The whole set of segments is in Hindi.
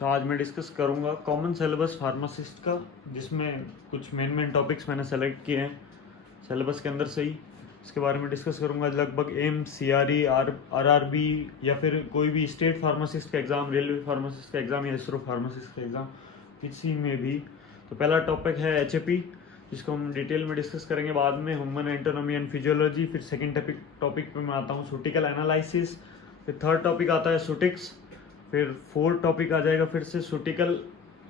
तो आज मैं डिस्कस करूंगा कॉमन सिलेबस फार्मासिस्ट का, जिसमें कुछ मेन टॉपिक्स मैंने सेलेक्ट किए हैं सिलेबस के अंदर से ही। इसके बारे में डिस्कस करूंगा। लगभग एम्स, सीआरई, आरआरबी या फिर कोई भी स्टेट फार्मासिस्ट का एग्ज़ाम, रेलवे फार्मासिस्ट का एग्ज़ाम या इसरो फार्मासिस्ट का एग्ज़ाम, किसी में भी। तो पहला टॉपिक है एचएपी, जिसको हम डिटेल में डिस्कस करेंगे बाद में, ह्यूमन एंटोनॉमी एंड फिजियोलॉजी। फिर सेकंड टॉपिक पे मैं आता हूँ सूटिकल एनालिसिस। फिर थर्ड टॉपिक आता है सूटिक्स। फिर फोर्थ टॉपिक आ जाएगा फिर से pharmaceutical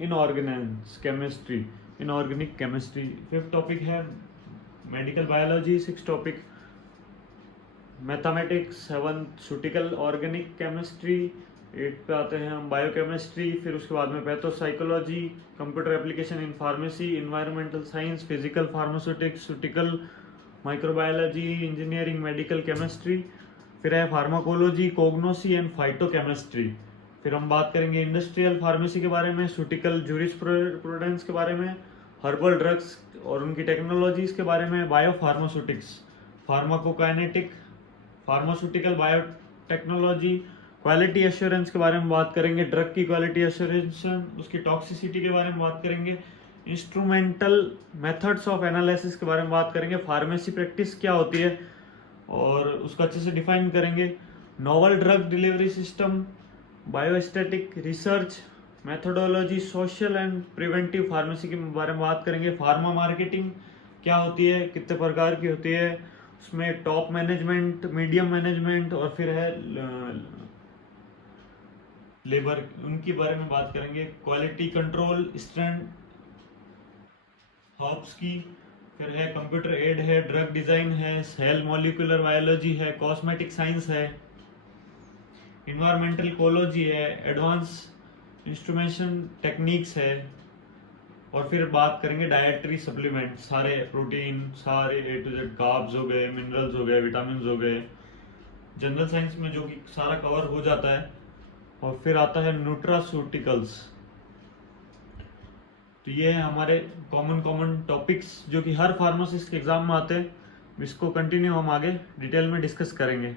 inorganic chemistry, inorganic chemistry. Fifth topic है medical biology. Six topic mathematics. Seventh pharmaceutical organic chemistry. Eight पे आते हैं हम बायोकेमिस्ट्री। फिर उसके बाद में pathopsychology, computer application in pharmacy, environmental science, physical pharmaceutics, pharmaceutical microbiology, engineering, medical chemistry. फिर है फार्माकोलॉजी, कोग्नोसी एंड फाइटोकेमिस्ट्री। फिर हम बात करेंगे इंडस्ट्रियल फार्मेसी के बारे में, सूटिकल जूरिस्प्रूडेंस के बारे में, हर्बल ड्रग्स और उनकी टेक्नोलॉजीज के बारे में, biopharmaceutics, pharmacokinetic, pharmaceutical biotechnology, quality assurance के बारे में बात करेंगे, ड्रग की क्वालिटी एश्योरेंस, उसकी टॉक्सिसिटी के बारे में बात करेंगे, इंस्ट्रूमेंटल मेथड्स ऑफ एनालिसिस के बारे में बात करेंगे, फार्मेसी प्रैक्टिस क्या होती है और उसको अच्छे से डिफाइन करेंगे, novel drug delivery system, biostatic research methodology, social and preventive pharmacy के बारे में बात करेंगे, फार्मा मार्केटिंग क्या होती है, कितने प्रकार की होती है, उसमें टॉप मैनेजमेंट, मीडियम मैनेजमेंट और फिर है लेबर, उनके बारे में बात करेंगे, क्वालिटी कंट्रोल, स्टैंड हॉब्स की। फिर है कंप्यूटर एड है, ड्रग डिजाइन है, सेल मॉलिक्यूलर बायोलॉजी है, कॉस्मेटिक साइंस है, इन्वायरमेंटल इकोलॉजी है, एडवांस इंस्ट्रूमेंटेशन टेक्निक्स है। और फिर बात करेंगे डाइटरी सप्लीमेंट, सारे प्रोटीन, सारे ए टू जेड, कार्ब्स हो गए, मिनरल्स हो गए, विटामिन हो गए, जनरल साइंस में जो कि सारा कवर हो जाता है। और फिर आता है न्यूट्रास्यूटिकल्स। तो ये है हमारे कॉमन टॉपिक्स जो कि हर फार्मासिस्ट के एग्जाम में आते हैं। इसको कंटिन्यू हम आगे डिटेल में डिस्कस करेंगे।